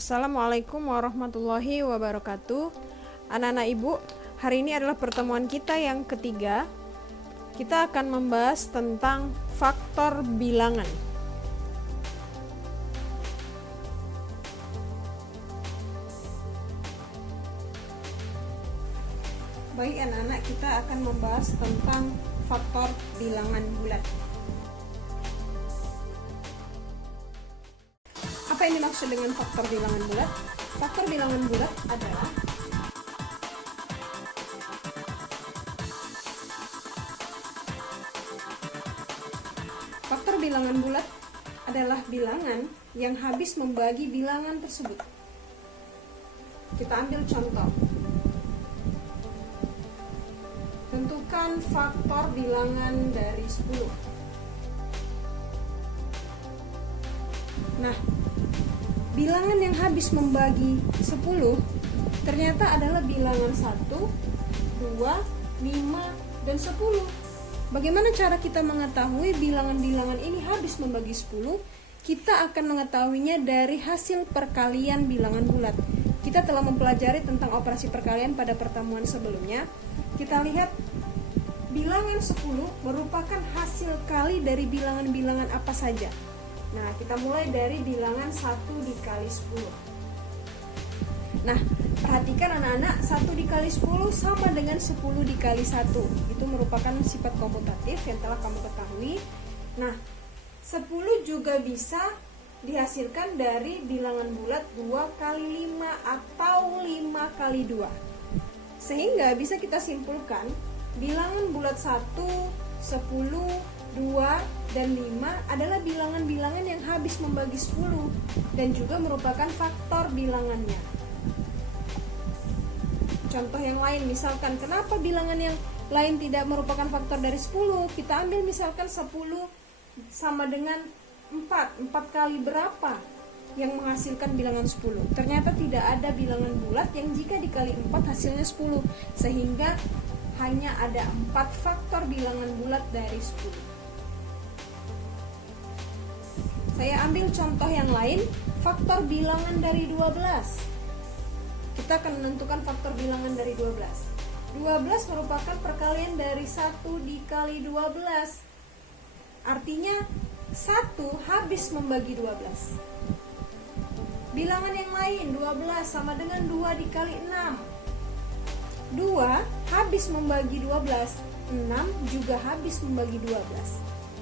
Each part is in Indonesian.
Assalamualaikum warahmatullahi wabarakatuh. Anak-anak ibu, hari ini adalah pertemuan kita yang ketiga. Kita akan membahas tentang faktor bilangan. Baik anak-anak, kita akan membahas tentang faktor bilangan bulat. Apa yang dimaksud dengan faktor bilangan bulat? Faktor bilangan bulat adalah bilangan yang habis membagi bilangan tersebut. Kita ambil contoh. Tentukan faktor bilangan dari 10. Nah, bilangan yang habis membagi 10 ternyata adalah bilangan 1, 2, 5, dan 10. Bagaimana cara kita mengetahui bilangan-bilangan ini habis membagi 10? Kita akan mengetahuinya dari hasil perkalian bilangan bulat. Kita telah mempelajari tentang operasi perkalian pada pertemuan sebelumnya. Kita lihat bilangan 10 merupakan hasil kali dari bilangan-bilangan apa saja. Nah, kita mulai dari bilangan 1 dikali 10. Nah, perhatikan anak-anak, 1 dikali 10 sama dengan 10 dikali 1. Itu merupakan sifat komutatif yang telah kamu ketahui. Nah, 10 juga bisa dihasilkan dari bilangan bulat 2 kali 5 atau 5 kali 2. Sehingga bisa kita simpulkan bilangan bulat 1, 10, 2, dan 5 adalah bilangan-bilangan yang habis membagi 10 dan juga merupakan faktor bilangannya. Contoh yang lain, misalkan kenapa bilangan yang lain tidak merupakan faktor dari 10? Kita ambil misalkan 10 sama dengan 4 kali berapa yang menghasilkan bilangan 10? Ternyata tidak ada bilangan bulat yang jika dikali 4 hasilnya 10, sehingga hanya ada 4 faktor bilangan bulat dari 10. Saya ambil contoh yang lain, faktor bilangan dari 12. Kita akan menentukan faktor bilangan dari 12. 12 merupakan perkalian dari 1 dikali 12. Artinya 1 habis membagi 12. Bilangan yang lain, 12 sama dengan 2 dikali 6. 2 habis membagi 12, 6 juga habis membagi 12.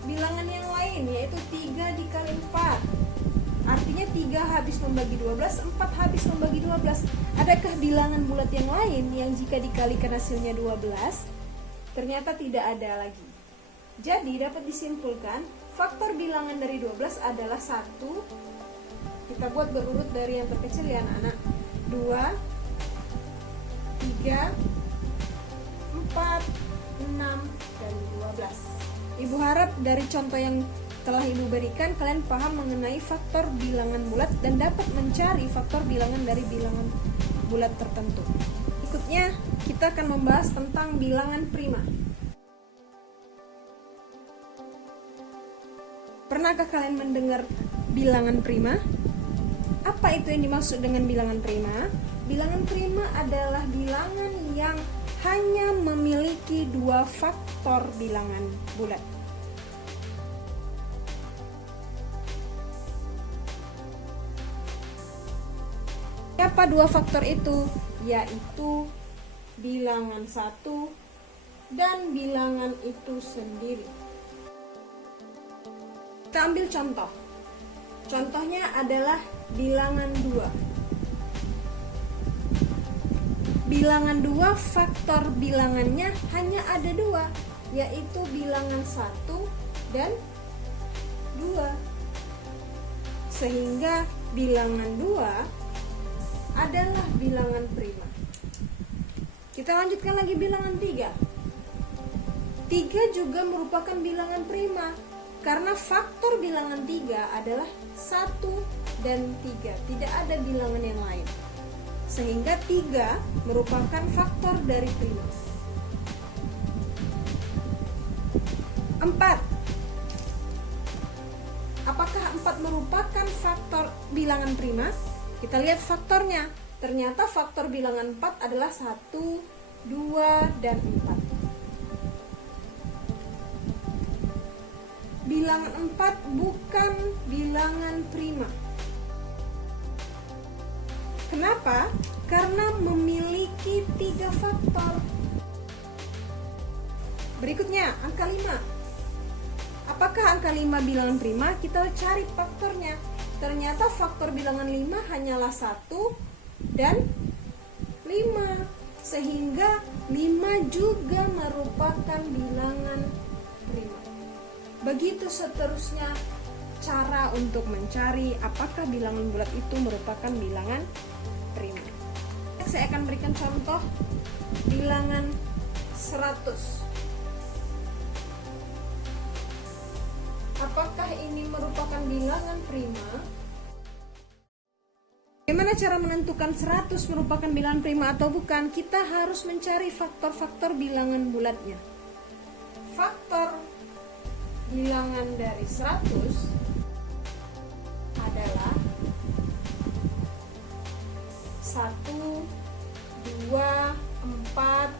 Bilangan yang lain yaitu 3 dikali 4. Artinya 3 habis membagi 12, 4 habis membagi 12. Adakah bilangan bulat yang lain yang jika dikalikan hasilnya 12 ternyata tidak ada lagi? Jadi dapat disimpulkan faktor bilangan dari 12 adalah 1. Kita buat berurut dari yang terkecil ya anak-anak. 2, 3, 4, 6, dan 12. Ibu harap dari contoh yang telah ibu berikan kalian paham mengenai faktor bilangan bulat dan dapat mencari faktor bilangan dari bilangan bulat tertentu. Berikutnya kita akan membahas tentang bilangan prima. Pernahkah kalian mendengar bilangan prima? Apa itu yang dimaksud dengan bilangan prima? Bilangan prima adalah bilangan yang hanya memiliki 2 faktor bilangan bulat. Apa 2 faktor itu? Yaitu bilangan 1 dan bilangan itu sendiri. Kita ambil contoh. Contohnya adalah bilangan 2. Bilangan 2 faktor bilangannya hanya ada 2, yaitu bilangan 1 dan 2. Sehingga bilangan 2 adalah bilangan prima. Kita lanjutkan lagi bilangan 3. 3 juga merupakan bilangan prima karena faktor bilangan 3 adalah 1 dan 3. Tidak ada bilangan yang lain. Sehingga 3 merupakan faktor dari prima. 4. Apakah 4 merupakan faktor bilangan prima? Kita lihat faktornya. Ternyata faktor bilangan 4 adalah 1, 2, dan 4. Bilangan 4 bukan bilangan prima. Kenapa? Karena memiliki 3 faktor. Berikutnya, angka 5. Apakah angka 5 bilangan prima? Kita cari faktornya. Ternyata faktor bilangan 5 hanyalah 1 dan 5. Sehingga 5 juga merupakan bilangan prima. Begitu seterusnya cara untuk mencari apakah bilangan bulat itu merupakan bilangan prima. Saya akan berikan contoh bilangan 100. Apakah ini merupakan bilangan prima? Bagaimana cara menentukan 100 merupakan bilangan prima atau bukan? Kita harus mencari faktor-faktor bilangan bulatnya. Faktor bilangan dari 100 adalah 1, 2, 4,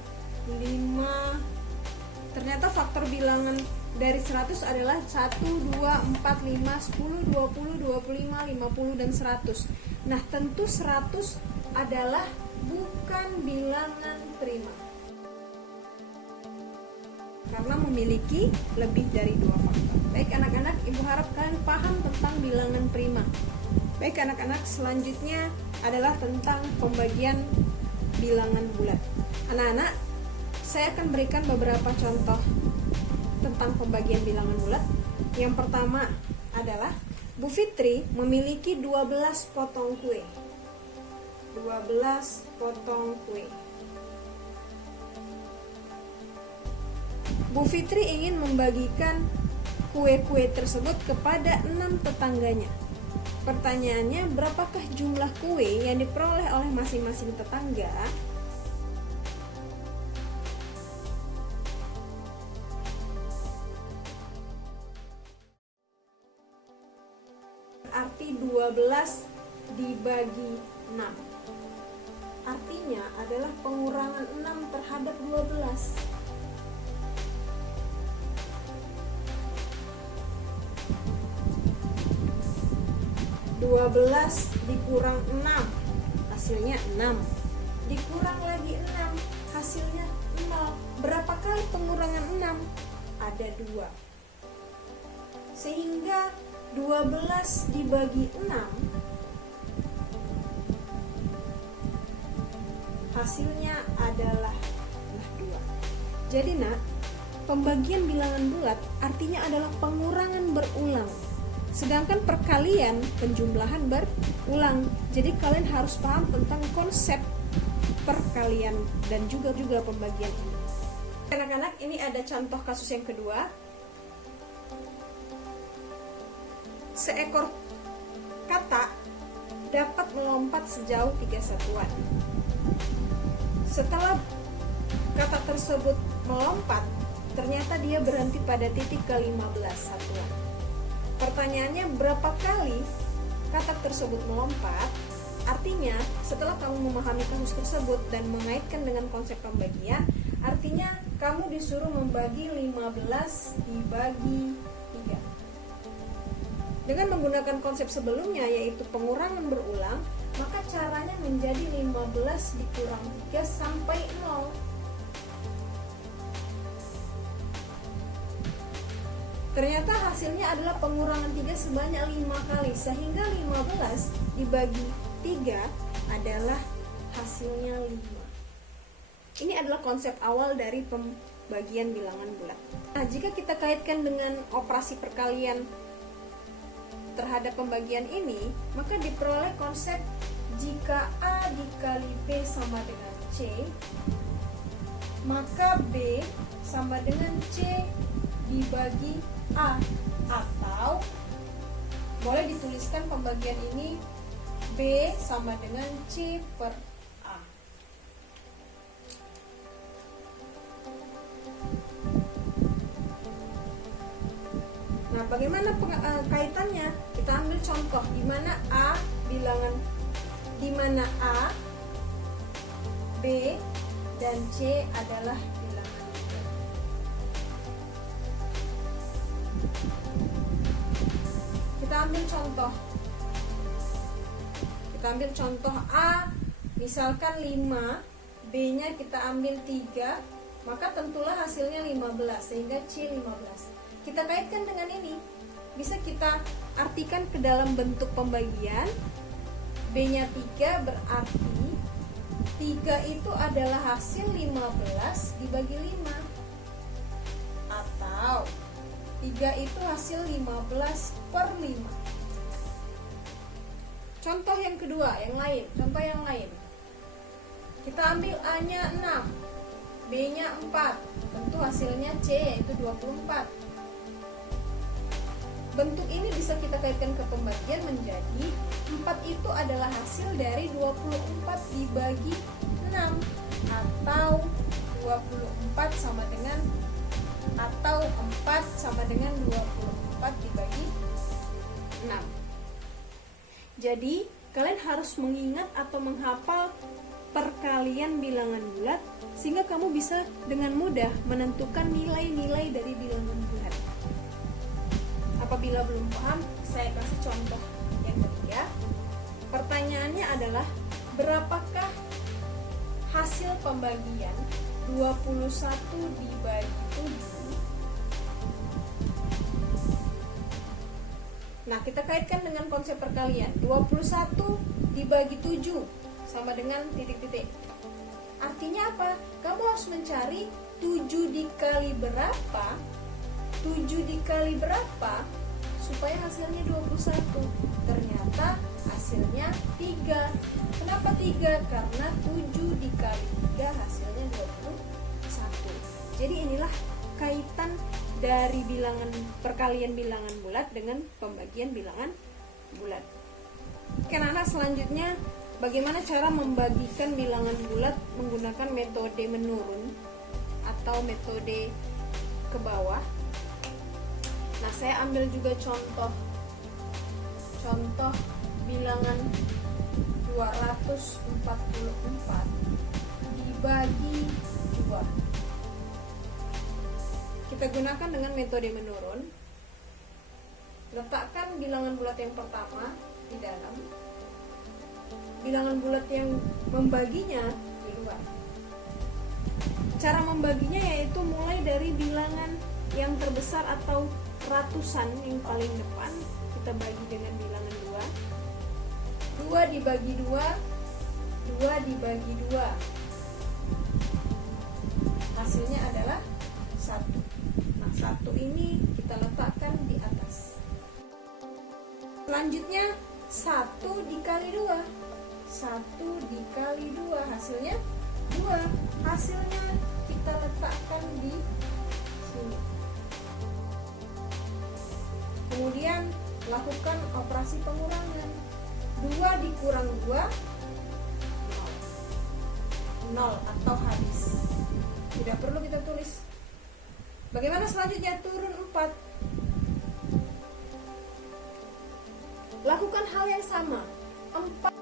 5. Ternyata faktor bilangan dari 100 adalah 1, 2, 4, 5, 10, 20, 25, 50, dan 100. Nah, tentu 100 adalah bukan bilangan prima karena memiliki lebih dari 2 faktor. Baik anak-anak, ibu harap kalian paham tentang bilangan prima. Baik anak-anak, selanjutnya adalah tentang pembagian bilangan bulat. Anak-anak, saya akan berikan beberapa contoh tentang pembagian bilangan bulat. Yang pertama adalah Bu Fitri memiliki 12 potong kue. 12 potong kue. Bu Fitri ingin membagikan kue-kue tersebut kepada 6 tetangganya. Pertanyaannya, berapakah jumlah kue yang diperoleh oleh masing-masing tetangga? Berarti 12 dibagi 6. Artinya adalah pengurangan 6 terhadap 12. 12 dikurang 6 hasilnya 6. Dikurang lagi 6 hasilnya 0. Berapa kali pengurangan 6? Ada 2. Sehingga 12 dibagi 6 hasilnya adalah 2. Jadi nak, pembagian bilangan bulat artinya adalah pengurangan berulang. Sedangkan perkalian penjumlahan berulang. Jadi kalian harus paham tentang konsep perkalian dan juga pembagian ini. Anak-anak, ini ada contoh kasus yang kedua. Seekor katak dapat melompat sejauh 3 satuan. Setelah katak tersebut melompat, ternyata dia berhenti pada titik ke-15 satuan. Pertanyaannya, berapa kali katak tersebut melompat? Artinya, setelah kamu memahami kasus tersebut dan mengaitkan dengan konsep pembagian, artinya kamu disuruh membagi 15 dibagi 3. Dengan menggunakan konsep sebelumnya, yaitu pengurangan berulang, maka caranya menjadi 15 dikurang 3 sampai 0. Ternyata hasilnya adalah pengurangan 3 sebanyak 5 kali, sehingga 15 dibagi 3 adalah hasilnya 5. Ini adalah konsep awal dari pembagian bilangan bulat. Nah, jika kita kaitkan dengan operasi perkalian terhadap pembagian ini, maka diperoleh konsep jika A dikali B sama dengan C, maka B sama dengan C dibagi A, atau boleh dituliskan pembagian ini B sama dengan C per A. Nah, bagaimana kaitannya? Kita ambil contoh di mana A bilangan di mana A, B, dan C adalah bilangan bulat. Kita ambil contoh. Kita ambil contoh A, misalkan 5, B-nya kita ambil 3, maka tentulah hasilnya 15, sehingga C 15. Kita kaitkan dengan ini. Bisa kita artikan ke dalam bentuk pembagian. B-nya 3 berarti 3 itu adalah hasil 15 dibagi 5. Atau 3 itu hasil 15 per 5. Contoh yang kedua, contoh yang lain. Kita ambil A-nya 6, B-nya 4. Tentu hasilnya C, yaitu 24. Bentuk ini bisa kita kaitkan ke pembagian menjadi 4 itu adalah hasil dari 24 dibagi 6, atau 24 sama dengan, atau 4 sama dengan 24 dibagi 6. Jadi kalian harus mengingat atau menghafal perkalian bilangan bulat sehingga kamu bisa dengan mudah menentukan nilai-nilai dari bilangan bulat. Apabila belum paham, saya kasih contoh yang ketiga. Pertanyaannya adalah, berapakah hasil pembagian 21 dibagi 7? Nah, kita kaitkan dengan konsep perkalian. 21 dibagi 7 sama dengan titik-titik. Artinya apa? Kamu harus mencari 7 dikali berapa, 7 dikali berapa, supaya hasilnya 21. Ternyata hasilnya 3. Kenapa 3? Karena 7 dikali 3 hasilnya 21. Jadi inilah kaitan dari perkalian bilangan bulat dengan pembagian bilangan bulat. Oke, anak-anak, selanjutnya bagaimana cara membagikan bilangan bulat menggunakan metode menurun atau metode ke bawah. Nah, saya ambil juga contoh bilangan 244 dibagi 2. Kita gunakan dengan metode menurun. Letakkan bilangan bulat yang pertama di dalam, bilangan bulat yang membaginya di luar. Cara membaginya yaitu mulai dari bilangan yang terbesar atau ratusan yang paling depan, kita bagi dengan bilangan 2. 2 dibagi 2, 2 dibagi 2. Hasilnya adalah 1. Nah, 1 ini kita letakkan di atas. Selanjutnya 1 dikali 2. 1 dikali 2 hasilnya 2. Hasilnya kita letakkan di sini. Kemudian lakukan operasi pengurangan. 2 dikurang 2, 0 atau habis. Tidak perlu kita tulis. Bagaimana selanjutnya? Turun 4. Lakukan hal yang sama. 4